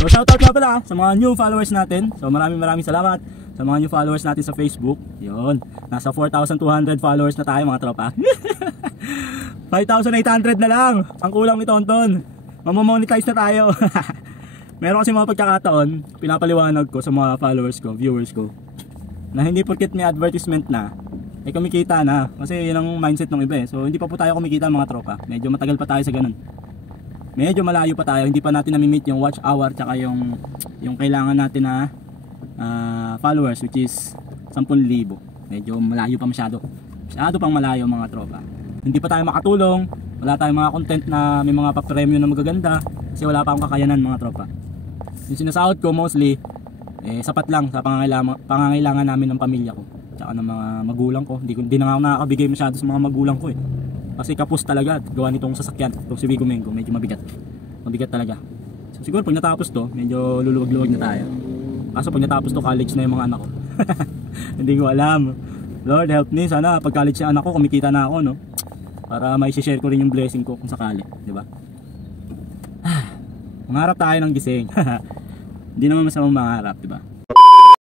So shoutout nga pala sa mga new followers natin. So maraming salamat sa mga new followers natin sa Facebook. Yun, nasa 4,200 followers na tayo mga tropa. 5,800 na lang ang kulang ni Tonton. Mamomonetize na tayo. Meron kasi mga pagkakataon, pinapaliwanag ko sa mga followers ko, viewers ko, na hindi porket may advertisement na ay kumikita na, kasi yun ang mindset ng iba eh. So hindi pa po tayo kumikita mga tropa. Medyo matagal pa tayo sa ganun. Medyo malayo pa tayo, hindi pa natin nami-meet yung watch hour tsaka yung kailangan natin na followers, which is 10,000. Medyo malayo pa masyado. Masyado pang malayo mga tropa. Hindi pa tayo makatulong, wala tayong mga content na may mga pa-premium na magaganda kasi wala pa akong kakayanan mga tropa. Yung sinasahod ko mostly sapat lang sa pangangailangan namin ng pamilya ko tsaka ng mga magulang ko. Hindi na nga ako nakakabigay masyado sa mga magulang ko eh. Kasi kapos talaga gawa nitong sasakyan, itong si Vigo Mengo, medyo mabigat talaga. So siguro pag natapos to, medyo luluwag-luwag na tayo. Kaso pag natapos to, college na yung mga anak ko. Hindi ko alam. Lord help me, sana pag college yung anak ko kumikita na ako, no, para may share ko rin yung blessing ko kung sakali, di ba? Mangarap tayo ng gising. Hindi naman masamang mangarap, di ba?